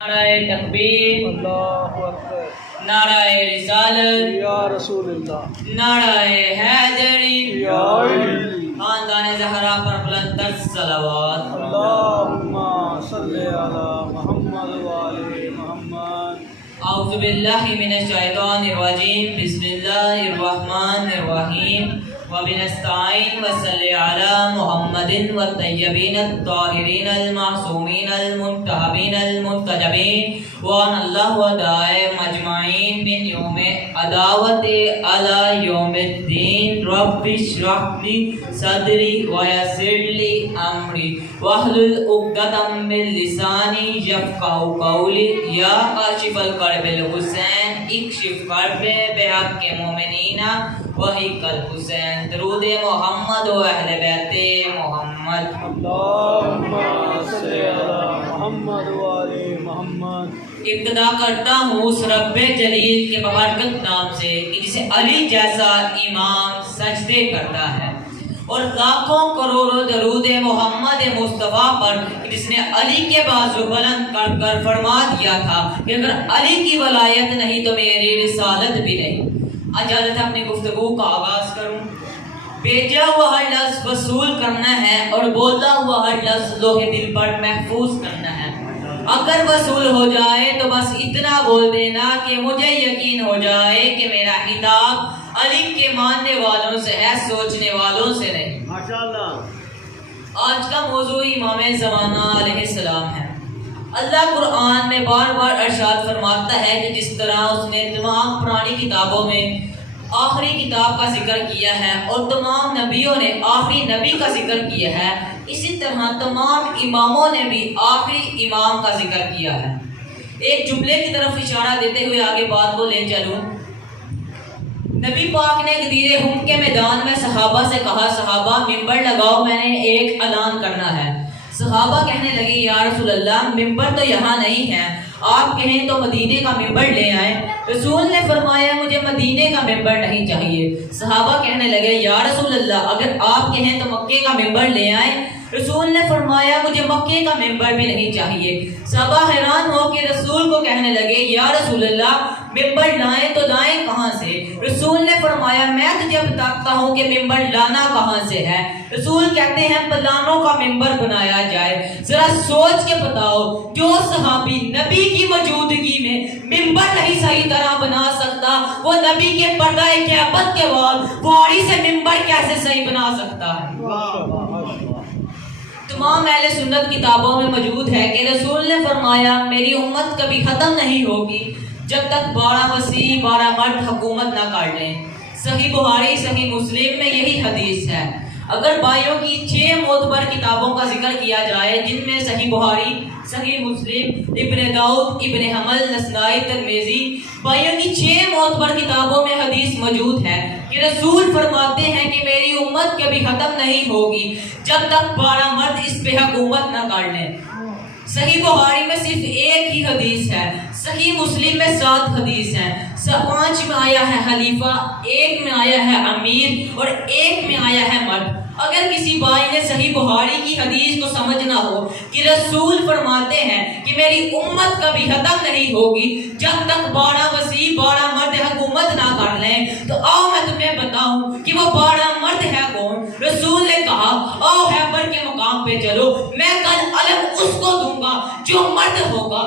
نعرہ تکبیر، اللہ اکبر، نعرہ رسالت، یا رسول اللہ، نعرہ حیدری، یا علی، خاندان زہرا پر بلند تر صلوات۔ اللہم صلی علی محمد وآل محمد۔ اعوذ باللہ من الشیطان الرجیم، بسم اللہ الرحمن الرحیم، وبنستعین وصلی علی محمد والطیبین الطاہرین المعصومین المنتخبین المنتجبین وان اللہ ودائم اجمعین من یوم عداوت علی یوم الدین۔ رب اشرح لی صدری ویسر لی امری واحلل عقدۃ من لسانی یفقہوا قولی۔ یا کاشف الکرب الحسین اکشف کرب بحق مومنین وحق الحسین۔ درود محمد و اہل بیت محمد۔ اللہم صلی علی محمد وآل محمد۔ ابتدا کرتا ہوں اس رب جلیل کے ببرکت نام سے کہ جسے علی جیسا امام سجدے کرتا ہے، اور لاکھوں کروڑوں درود محمد مصطفیٰ پر جس نے علی کے بازو بلند کر کر فرما دیا تھا کہ اگر علی کی ولایت نہیں تو میری رسالت بھی نہیں۔ اجازت ہے اپنی گفتگو کا آغاز کروں۔ بھیجا ہوا ہر لفظ وصول کرنا ہے اور بولتا ہوا ہر لفظ لوح دل پر محفوظ کرنا ہے۔ اگر وصول ہو جائے تو بس اتنا بول دینا کہ مجھے یقین ہو جائے کہ میرا خطاب علی کے ماننے والوں سے ہے، سوچنے والوں سے نہیں۔ ماشاءاللہ۔ آج کا موضوع امام زمانہ علیہ السلام ہے۔ اللہ قرآن میں بار بار ارشاد فرماتا ہے کہ جس طرح اس نے تمام پرانی کتابوں میں آخری کتاب کا ذکر کیا ہے اور تمام نبیوں نے آخری نبی کا ذکر کیا ہے، اسی طرح تمام اماموں نے بھی آخری امام کا ذکر کیا ہے۔ ایک جملے کی طرف اشارہ دیتے ہوئے آگے بات کو لے چلوں۔ نبی پاک نے غدیر ہم کے میدان میں صحابہ سے کہا، صحابہ ممبر لگاؤ، میں نے ایک اعلان کرنا ہے۔ صحابہ کہنے لگے، یا رسول اللہ ممبر تو یہاں نہیں ہے، آپ کہیں تو مدینے کا ممبر لے آئیں۔ رسول نے فرمایا مجھے مدینے کا ممبر نہیں چاہیے۔ صحابہ کہنے لگے، یا رسول اللہ اگر آپ کہیں تو مکے کا ممبر لے آئیں۔ رسول نے فرمایا مجھے مکے کا ممبر بھی نہیں چاہیے۔ صحابہ حیران ہو کے رسول کو کہنے لگے، یا رسول اللہ ممبر لائیں تو لائیں کہاں سے؟ رسول نے فرمایا میں تجھے بتاتا ہوں کہ ممبر لانا کہاں سے ہے۔ رسول کہتے ہیں پلانوں کا ممبر بنایا جائے۔ ذرا سوچ کے بتاؤ، جو صحابی نبی کی موجودگی میں ممبر نہیں صحیح طرح بنا سکتا، وہ نبی کے پردہ کعبت کے بعد پہاڑی سے ممبر کیسے صحیح بنا سکتا ہے؟ تمام اہل سنت کتابوں میں موجود ہے کہ رسول نے فرمایا میری امت کبھی ختم نہیں ہوگی جب تک 12 مسیح 12 مرد حکومت نہ کر لیں۔ صحیح بخاری صحیح مسلم میں یہی حدیث ہے۔ اگر بھائیوں کی 6 معتبر کتابوں کا ذکر کیا جائے جن میں صحیح بخاری، صحیح مسلم، ابن داؤد، ابن حنبل، نسائی، ترمذی، بھائیوں کی 6 معتبر کتابوں میں حدیث موجود ہے کہ رسول فرماتے ہیں کہ میری امت کبھی ختم نہیں ہوگی جب تک 12 مرد اس پہ حکومت نہ کر لیں۔ صحیح بخاری میں صرف ایک ہی حدیث ہے، صحیح مسلم میں 7 حدیث ہیں۔ 5 میں آیا ہے خلیفہ، 1 میں آیا ہے امیر اور 1 میں آیا ہے مرد۔ اگر کسی بھائی نے صحیح بخاری کی حدیث کو سمجھنا ہو کہ رسول فرماتے ہیں کہ میری امت کبھی ختم نہیں ہوگی جب تک 12 مسیح 12 مرد حکومت نہ کر لیں، تو آؤ میں تمہیں بتاؤں کہ وہ 12 مرد ہے کون۔ رسول نے کہا آؤ خیبر کے مقام پہ چلو، میں کل علم اس کو دوں گا جو مرد ہوگا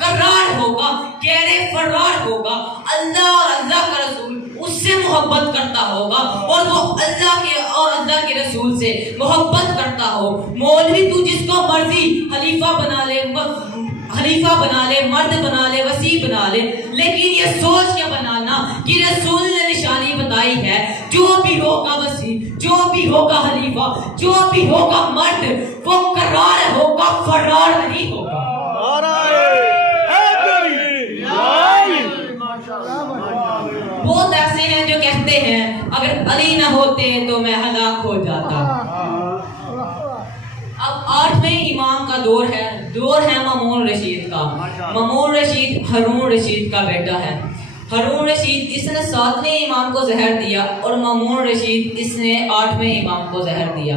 قرار ہوگا، کہرے فرار ہوگا، اللہ اور اللہ کا رسول اس سے محبت کرتا ہوگا اور وہ اللہ کے اور اللہ کے رسول سے محبت کرتا ہو۔ مولوی تو جس کو مرضی خلیفہ بنا لے، مرد بنا لے، وسیع بنا لے، لیکن یہ سوچ کے بنانا کہ رسول نے نشانی بتائی ہے، جو بھی ہوگا وسیع، جو بھی ہوگا خلیفہ، جو بھی ہوگا مرد، وہ قرار ہوگا، فرار نہیں ہوگا۔ بہت ایسے ہیں جو کہتے ہیں اگر علی نہ ہوتے تو میں ہلاک ہو جاتا۔ اب 8ویں امام کا دور ہے مامون رشید کا۔ مامون رشید ہارون رشید کا بیٹا ہے۔ ہارون رشید اس نے 7ویں امام کو زہر دیا اور مامون رشید اس نے 8ویں امام کو زہر دیا۔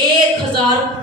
1000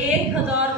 1000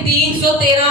313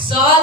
7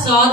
7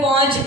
5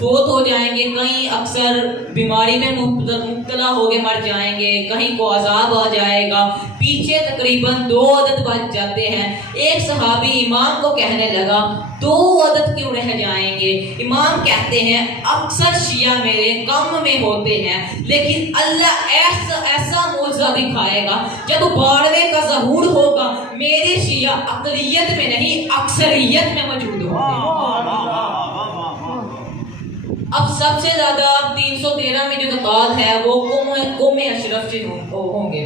فوت ہو جائیں گے، کہیں اکثر بیماری میں مبتلا ہو کے مر جائیں گے، کہیں کو عذاب آ جائے گا، پیچھے تقریباً 2 عدد بچ جاتے ہیں۔ ایک صحابی امام کو کہنے لگا 2 عدد کیوں رہ جائیں گے؟ امام کہتے ہیں اکثر شیعہ میرے کم میں ہوتے ہیں، لیکن اللہ ایسا معجزہ دکھائے گا جب 12ویں کا ظہور ہوگا، میرے شیعہ اقلیت میں نہیں اکثریت میں موجود ہوں گے۔ اب سب سے زیادہ 313 میں جو تعداد ہے وہ قوم اشرف سے ہوں گے۔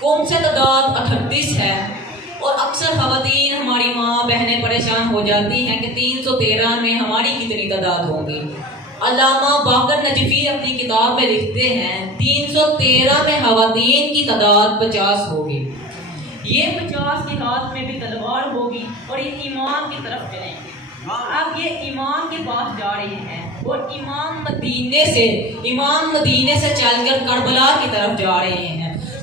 قوم سے تعداد 38 ہے، اور اکثر خواتین ہماری ماں بہنیں پریشان ہو جاتی ہیں کہ 313 میں ہماری کتنی تعداد ہوگی۔ علامہ باقر نجفی اپنی کتاب میں لکھتے ہیں 313 میں خواتین کی تعداد 50 ہوگی۔ یہ 50 کے ہاتھ میں بھی تلوار ہوگی اور یہ امام کی طرف چلیں گے۔ اب یہ امام کے پاس جا رہے ہیں، اور امام مدینے سے چل کر کربلا کی طرف جا رہے ہیں۔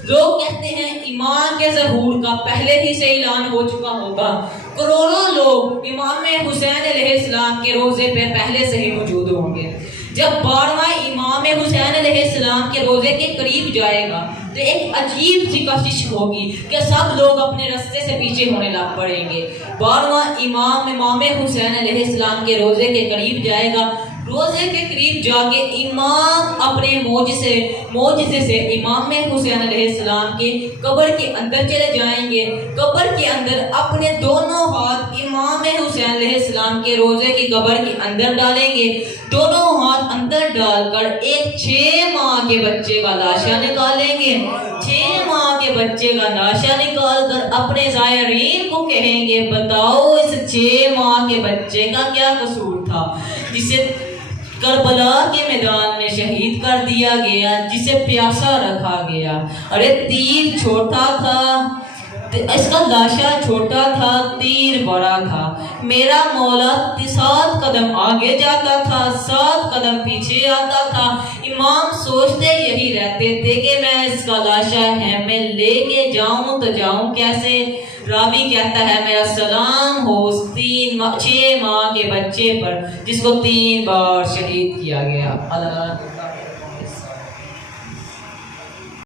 لوگ کہتے ہیں امام کے ظہور کا پہلے ہی سے اعلان ہو چکا ہوگا، کروڑوں لوگ امام حسین علیہ السلام کے روزے پہ پہلے سے ہی موجود ہوں گے۔ جب 12واں امام حسین علیہ السلام کے روزے کے قریب جائے گا تو ایک عجیب سی کشش ہوگی کہ سب لوگ اپنے رستے سے پیچھے ہونے لگ پڑیں گے۔ 12واں امام حسین علیہ السلام کے روزے کے قریب جائے گا، روزے کے قریب جا کے امام اپنے معجزے سے امام حسین علیہ السلام کے قبر کے اندر چلے جائیں گے۔ قبر کے اندر اپنے دونوں ہاتھ امام حسین علیہ السلام کے روزے کی قبر کے اندر ڈالیں گے، دونوں ہاتھ اندر ڈال کر ایک 6 ماہ کے بچے کا لاشا نکالیں گے۔ 6 ماہ کے بچے کا لاشا نکال کر اپنے زائرین کو کہیں گے بتاؤ اس 6 ماہ کے بچے کا کیا قصور تھا جسے کربلا کے میدان میں شہید کر دیا گیا، جسے پیاسا رکھا گیا۔ ارے تیر چھوٹا تھا، اس کا لاشا چھوٹا تھا، تیر بڑا تھا۔ میرا مولا 7 قدم آگے جاتا تھا، 7 قدم پیچھے آتا تھا۔ امام سوچتے یہی رہتے تھے کہ میں اس کا لاشا ہے، میں لے کے جاؤں تو جاؤں کیسے؟ راوی کہتا ہے میرا سلام ہو اس 6 ماہ کے بچے پر جس کو 3 بار شہید کیا گیا۔ اللہ